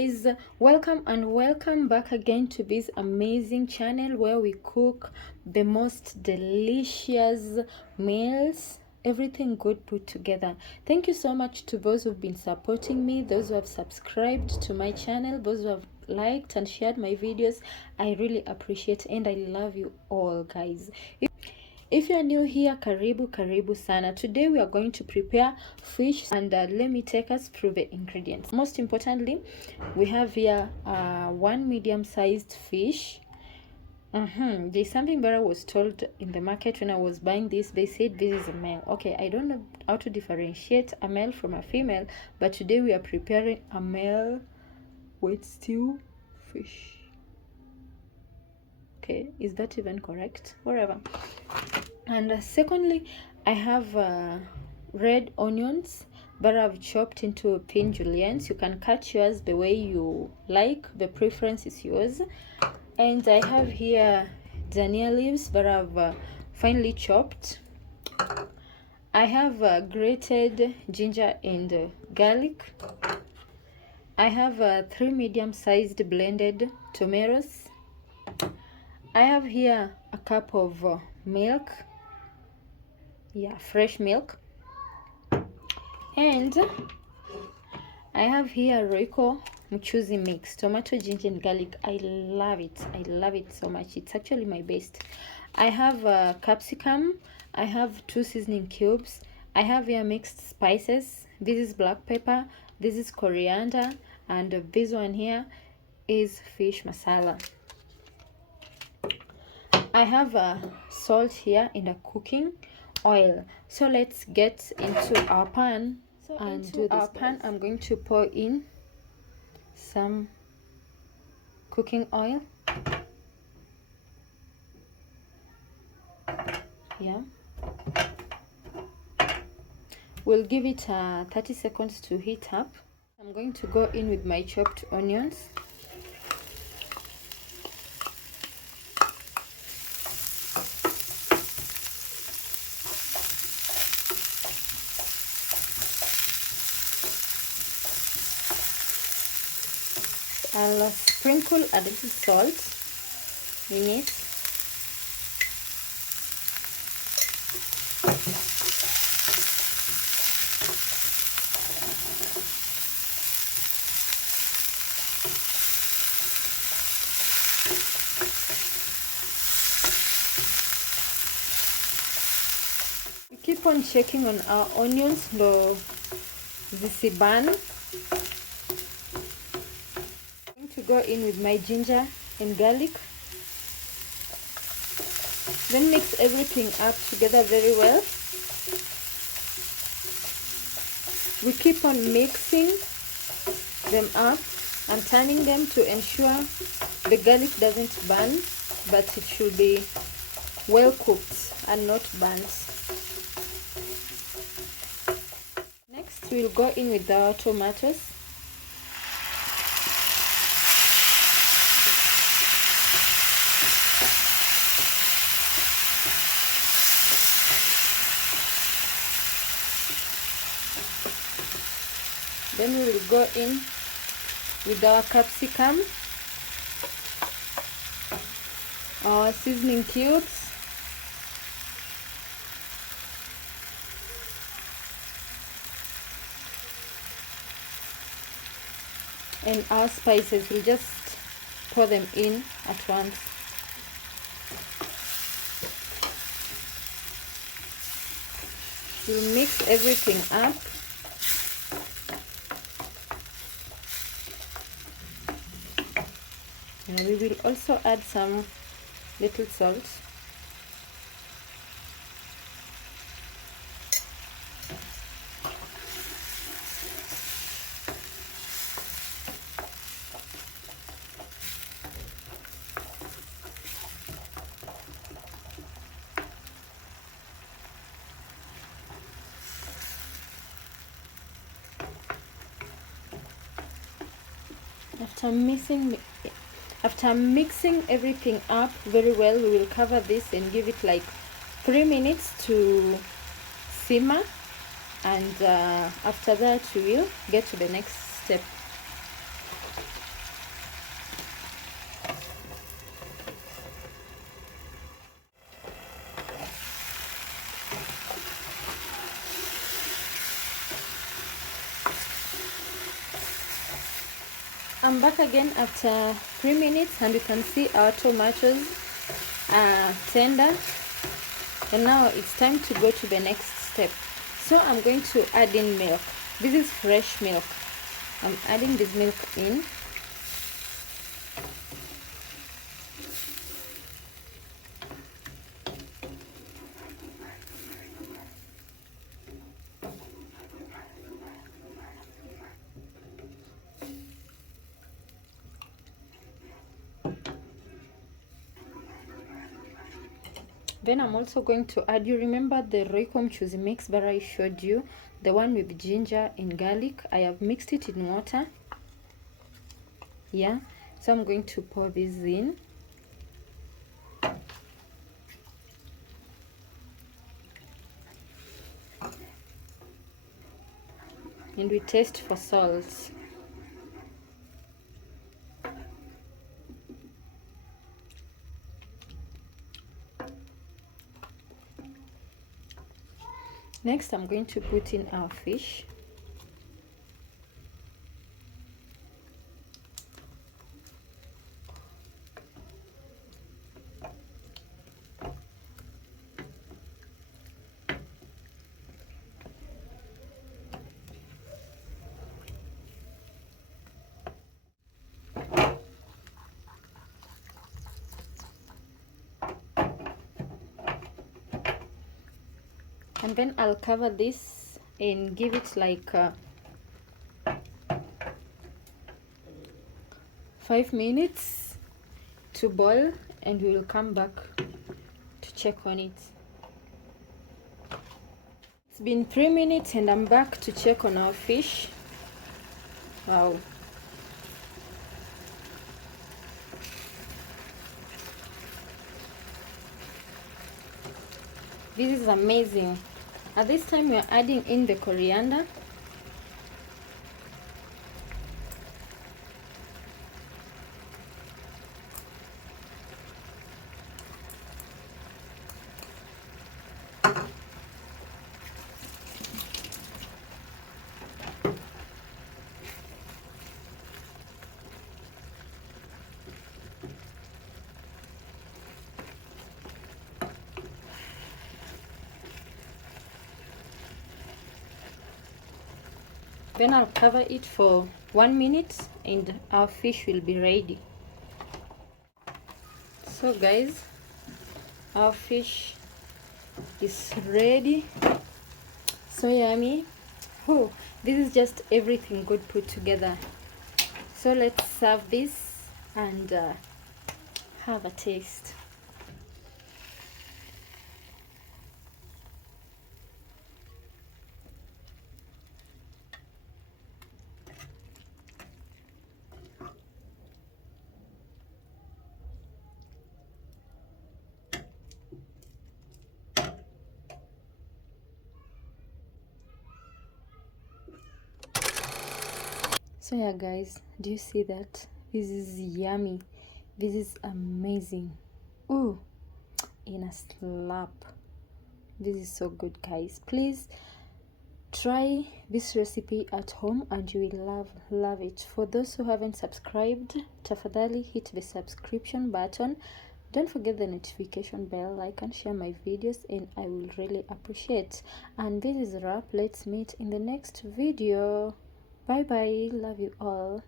guys, welcome and welcome back again to this amazing channel where we cook the most delicious meals, everything good put together. Thank you so much to those who've been supporting me, those who have subscribed to my channel, those who have liked and shared my videos. I really appreciate and I love you all, guys. If you are new here, karibu sana. Today we are going to prepare fish and let me take us through the ingredients. Most importantly, we have here one medium-sized fish. There's something that I was told in the market when I was buying this. They said this is a male. Okay, I don't know how to differentiate a male from a female, but today we are preparing a male with stew fish. Okay, is that even correct? Whatever. And secondly, I have red onions that I've chopped into thin juliennes. You can cut yours the way you like, the preference is yours. And I have here dania leaves that I've finely chopped. I have grated ginger and garlic. I have 3 medium-sized blended tomatoes. I have here a cup of milk, fresh milk, and I have here Royco mchuzi mix, tomato, ginger and garlic. I love it so much. It's actually my best. I have capsicum. I have 2 seasoning cubes. I have here mixed spices. This is black pepper, this is coriander, and this one here is fish masala. I have salt here in a cooking oil. So let's get into our pan and do this. I'm going to pour in some cooking oil. We'll give it 30 seconds to heat up. I'm going to go in with my chopped onions. I'll sprinkle a little salt in it. We keep on checking on our onions ndo zisibane. To go in with my ginger and garlic, then mix everything up together very well. We keep on mixing them up and turning them to ensure the garlic doesn't burn, but it should be well cooked and not burnt. Next we'll go in with our tomatoes. Then we will go in with our capsicum, our seasoning cubes, and our spices. We'll just pour them in at once. We'll mix everything up. And we will also add some little salt. After mixing everything up very well, we will cover this and give it like 3 minutes to simmer, and after that we will get to the next step. I'm back again after 3 minutes, and you can see our tomatoes are tender. And now it's time to go to the next step. So I'm going to add in milk. This is fresh milk. I'm adding this milk in. Then I'm also going to add, you remember the Royco Mchuzi mix that I showed you, the one with ginger and garlic? I have mixed it in water. Yeah, so I'm going to pour this in. And we taste for salt. Next, I'm going to put in our fish. And then I'll cover this and give it like 5 minutes to boil, and we will come back to check on it. It's been 3 minutes and I'm back to check on our fish. Wow. This is amazing. At this time we are adding in the coriander. Then I'll cover it for 1 minute and our fish will be ready. So guys, our fish is ready. So yummy. Oh, this is just everything good put together. So let's serve this and have a taste. So yeah guys, do you see that? This is yummy. This is amazing. Ooh, in a slap. This is so good guys. Please try this recipe at home and you will love it. For those who haven't subscribed, tafadhali hit the subscription button. Don't forget the notification bell, like and share my videos, and I will really appreciate. And this is a wrap. Let's meet in the next video. Bye bye. Love you all.